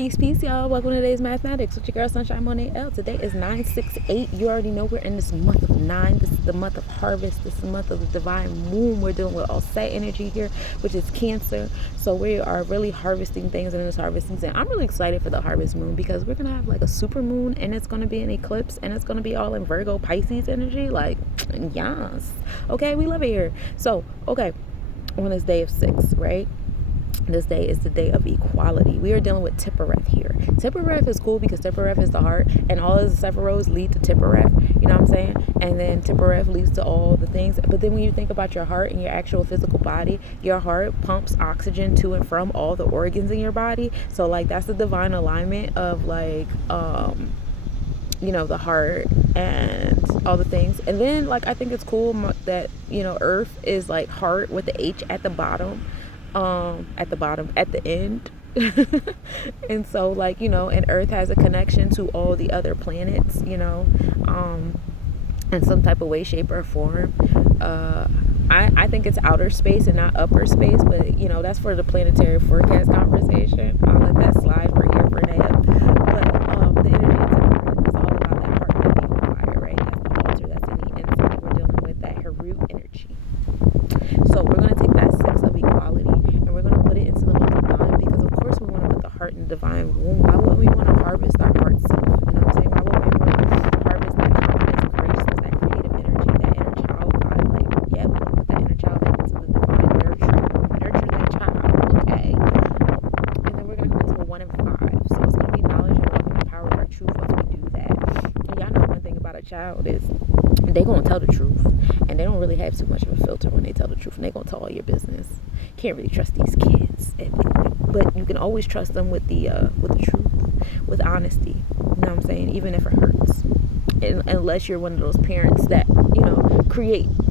Peace, y'all. Welcome to today's mathematics with your girl Sunshine Monet L. Today is 9/6/8. You already know we're in this month of 9. This is the month of harvest. This is the month of the divine moon. We're dealing with all set energy here, which is Cancer. So we are really harvesting things in this harvest season. I'm really excited for the harvest moon because we're gonna have like a super moon, and it's gonna be an eclipse, and it's gonna be all in Virgo Pisces energy. Like, yes. Okay, we love it here. So, okay, on this day of 6, right? This day is the day of equality. We are dealing with Tippereth here. Tippereth is cool because Tippereth is the heart, and all of the Sephiroths lead to Tippereth. You know what I'm saying? And then Tippereth leads to all the things. But then when you think about your heart and your actual physical body, your heart pumps oxygen to and from all the organs in your body. So like that's the divine alignment of like the heart and all the things. And then like I think it's cool that Earth is like heart with the H at the bottom. At the end. And so like and Earth has a connection to all the other planets, in some type of way, shape, or form. I think it's outer space and not upper space, but that's for the planetary forecast conversation. I'll let that slide. We're here for that. But the energy of Temperament is all about that heart that being on fire, right? That's the altar that's in the inside. We're dealing with that Heru energy. So we're going to take that 6 of equality and we're going to put it into the month of 9, because of course we want to put the heart in divine womb. Why would we want to harvest our heart self? You know what I'm saying? Why would we want to harvest that confidence and courageousness, that creative energy, that inner child vibe? Like, yeah, we want to put that inner child back into the divine nurture that child, okay? And then we're going to go into a 1 and 5. So it's going to be knowledge and walking the power of our truth once we do that. And y'all know one thing about a child is they gonna tell the truth, and they don't really have too much of a filter when they tell the truth, and they gonna tell all your business. Can't really trust these kids, but you can always trust them with the truth, with honesty. You know what I'm saying? Even if it hurts, unless you're one of those parents that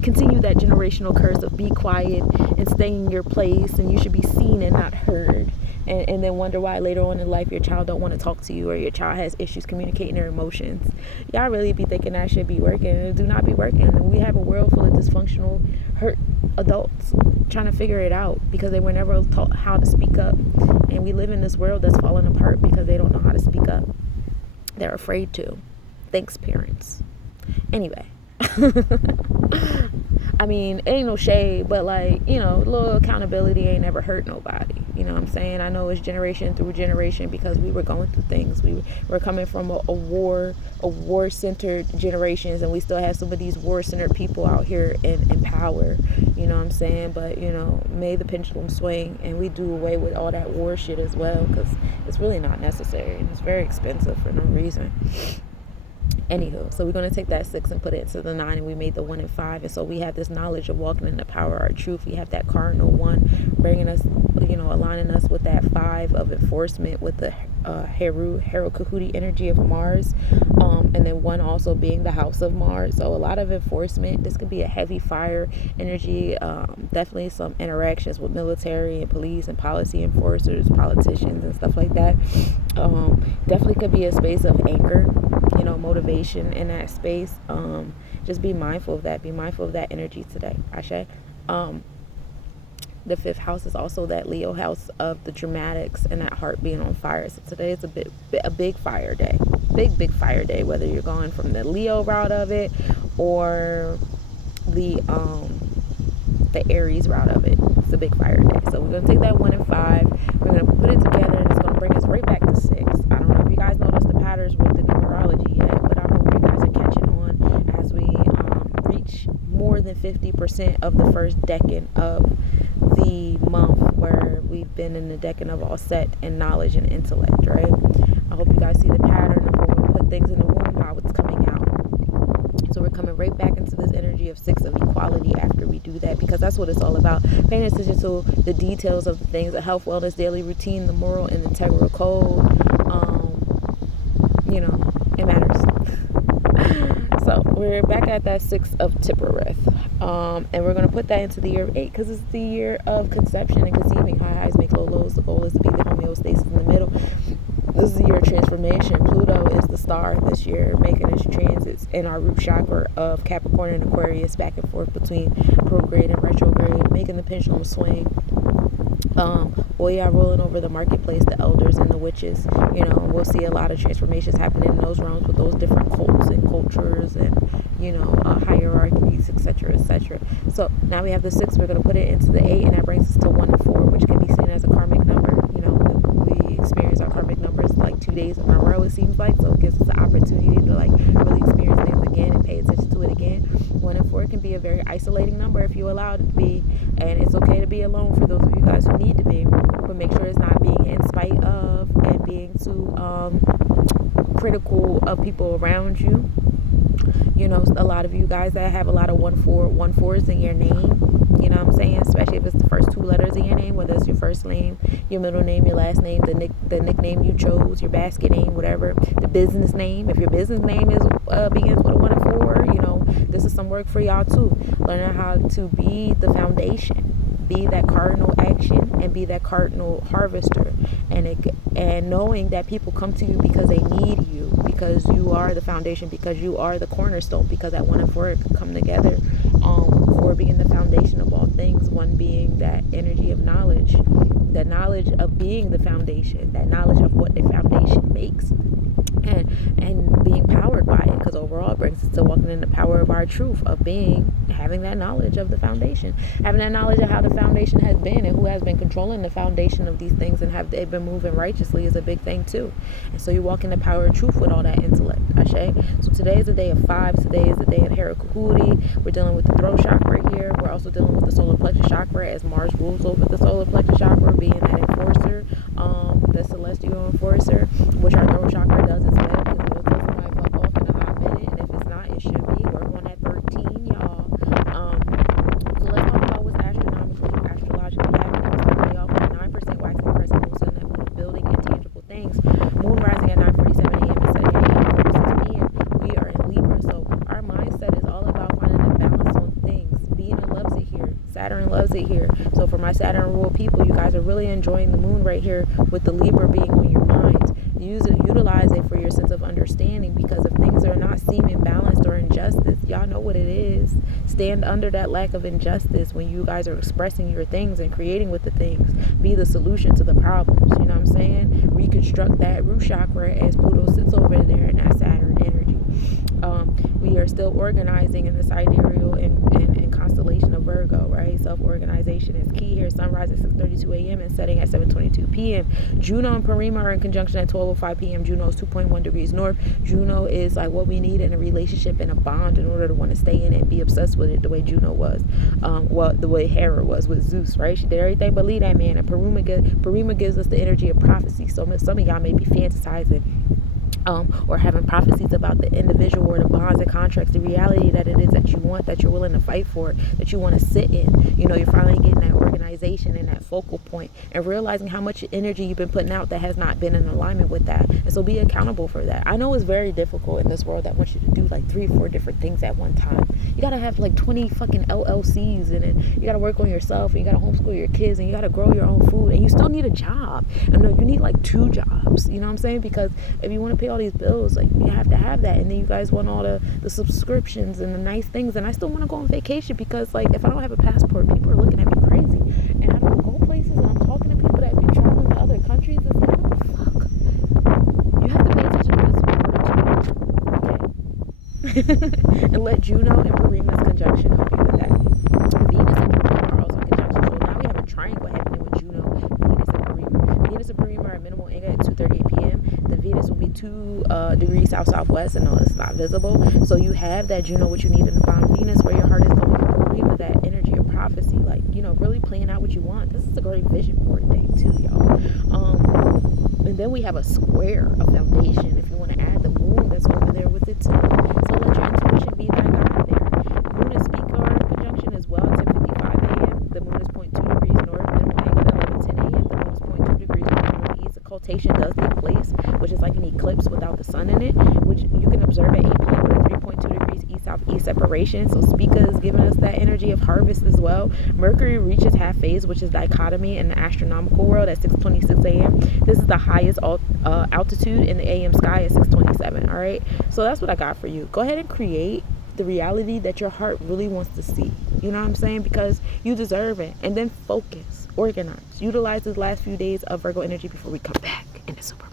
continue that generational curse of be quiet and stay in your place, and you should be seen and not heard. And then wonder why later on in life your child don't want to talk to you, or your child has issues communicating their emotions. Y'all really be thinking that should be working, and it do not be working. And we have a world full of dysfunctional, hurt adults trying to figure it out because they were never taught how to speak up. And we live in this world that's falling apart because they don't know how to speak up. They're afraid to. Thanks, parents. Anyway. I mean, it ain't no shade, but like, a little accountability ain't never hurt nobody. You know what I'm saying? I know it's generation through generation because we were going through things. We were coming from a war-centered generations, and we still have some of these war-centered people out here in power. You know what I'm saying? But, may the pendulum swing and we do away with all that war shit as well, because it's really not necessary and it's very expensive for no reason. Anywho, so we're going to take that 6 and put it into the 9, and we made the 1 and 5. And so we have this knowledge of walking in the power of our truth. We have that cardinal 1 bringing us, aligning us with that 5 of enforcement with the Heru Kahuti energy of Mars. And then 1 also being the house of Mars. So a lot of enforcement. This could be a heavy fire energy. Definitely some interactions with military and police and policy enforcers, politicians and stuff like that. Definitely could be a space of anger, motivation in that space. Just be mindful of that. Be mindful of that energy today, Ashe. The 5th house is also that Leo house of the dramatics and that heart being on fire. So today is a big fire day. Big fire day, whether you're going from the Leo route of it or the Aries route of it. It's a big fire day. So we're going to take that 1 and 5. We're going to put it together, and it's going to bring us right back to 6. I don't know if you guys noticed the patterns with the numerology yet, but I hope you guys are catching on as we reach more than 50% of the first decan of the month, where we've been in the decan of all set and knowledge and intellect, right? I hope you guys see the pattern of when we put things in the womb, how it's coming out. So we're coming right back into this energy of 6 of equality after we do that, because that's what it's all about. Paying attention to the details of the things, the health, wellness, daily routine, the moral and integral code. It matters. So we're back at that 6 of Tippereth. And we're going to put that into the year of 8, because it's the year of conception and conceiving. High highs make low lows. The goal is to be the homeostasis in the middle. This is the year of transformation. Pluto is the star this year, making its transits in our root chakra of Capricorn and Aquarius, back and forth between prograde and retrograde, making the pendulum swing. Oya ruling over the marketplace, the elders and the witches. You know, we'll see a lot of transformations happening in those realms with those different cults and cultures and, you know, hierarchies, etc., etc. So now we have the 6. We're going to put it into the 8, and that brings us to 1 and 4, which can be seen as a karmic number. You know, we experience our karmic numbers like 2 days in a row, it seems like. So it gives us an opportunity to like really experience things again and pay attention to it again. 1 and 4 can be a very isolating number if you allow it to be, and it's okay to be alone for those of you guys who need to be, but make sure it's not being in spite of and being too critical of people around you. You know, a lot of you guys that have a lot of 1-4s in your name, you know what I'm saying, especially if it's the first 2 letters in your name, whether it's your first name, your middle name, your last name, the nickname you chose, your basket name, whatever, the business name. If your business name is begins with a 1 and 4, you know, this is some work for y'all too. Learning how to be the foundation, be that cardinal action, and be that cardinal harvester, and knowing that people come to you because they need you, because you are the foundation, because you are the cornerstone, because that 1 and 4 come together. 4 being the foundation of all things, 1 being that energy of knowledge, the knowledge of being the foundation, that knowledge of what the foundation makes, and being powered by it, because overall it brings us to walking in the power of our truth, of having that knowledge of the foundation, having that knowledge of how the foundation has been and who has been controlling the foundation of these things, and have they been moving righteously is a big thing too. And so you walk in the power of truth with all that intellect. Ashe. So today is the day of 5. Today is the day of Herakuhuri. We're dealing with the throat chakra here. We're also dealing with the solar plexus chakra, as Mars rules over the solar plexus chakra, being that enforcer, the celestial enforcer, which our throat chakra does as well, because it will tell somebody fuck off in a hot minute, and if it's not, it should be. Work on that 13, y'all. So let's talk about what's astronomically, astrologically happening. We start the day off with 9% waxing crescent moon, sun, that moon is building intangible things. Moon rising at 9:47 a.m. and setting at 8:46 p.m. We are in Libra, so our mindset is all about finding a balance on things. Venus loves it here. Saturn loves it here. So for my Saturn rule people, you guys are really enjoying the moon right here with the Libra being on your mind. Utilize it for your sense of understanding, because if things are not seeming balanced or injustice, y'all know what it is. Stand under that lack of injustice when you guys are expressing your things and creating with the things. Be the solution to the problems. You know what I'm saying? Reconstruct that root chakra as Pluto sits over there in that Saturn energy. We are still organizing in the sidereal and constellation of Virgo, right? Self-organization is key here. Sunrise at 6:32 a.m. and setting at 7:22 p.m. Juno and Porrima are in conjunction at 12:05 p.m. Juno is 2.1 degrees north. Juno is like what we need in a relationship and a bond in order to want to stay in it and be obsessed with it, the way Juno was. The way Hera was with Zeus, right? She did everything but leave that man. And Porrima gives us the energy of prophecy. So some of y'all may be fantasizing or having prophecies about the individual or the bonds and contracts, the reality that it is that you want, that you're willing to fight for, that you want to sit in. You know, you're finally getting that organization and that focal point, and realizing how much energy you've been putting out that has not been in alignment with that. And so be accountable for that. I know it's very difficult in this world that wants you to do like 3 or 4 different things at one time. You gotta have like 20 fucking LLCs in it. You gotta work on yourself, and you gotta homeschool your kids, and you gotta grow your own food, and you still need a job. And no, you need like 2 jobs. You know what I'm saying? Because if you want to pay all these bills, like you have to have that. And then you guys want all the subscriptions and the nice things, and I still want to go on vacation, because like if I don't have a passport, people are looking at me crazy, and I don't go places, and I'm talking to people that be traveling to other countries. It's like, what the fuck? You have to pay attention to this work too, okay? And let Juno and Porrima's conjunction help you with that. Venus and Porrima are also in conjunction, so now we have a triangle happening with Juno, Venus, and Porrima. Venus and Porrima are at minimal angle at 2:38 p.m. The Venus will be 2 degrees south-southwest, and no, it's not visible. So you have that Juno, what you need in the bottom Venus, where your heart is going, and Porrima, that energy of prophecy, like, you know, really playing out what you want. This is a great vision board day too, y'all. And then we have a square, a foundation, if you want to add the moon that's over there with it too. So let your intuition be that guide there. Moon and Speaker are in conjunction as well at 10:55 a.m. The moon is 0.2 degrees north, minimal angle at 11:10 a.m. The moon is 0.2 degrees north east. Occultation does take place, which is like an eclipse without the sun in it, which you can observe at 8 p.m. with a 3.2 degrees east-southeast separation. So Speaker is giving us that energy of harvest as well. Mercury reaches half phase, which is dichotomy in the astronomical world, at 6:26 a.m. This is the highest altitude in the AM sky at 6:27. All right, so that's what I got for you. Go ahead and create the reality that your heart really wants to see. You know what I'm saying? Because you deserve it. And then focus, organize, utilize the last few days of Virgo energy before we come back in the super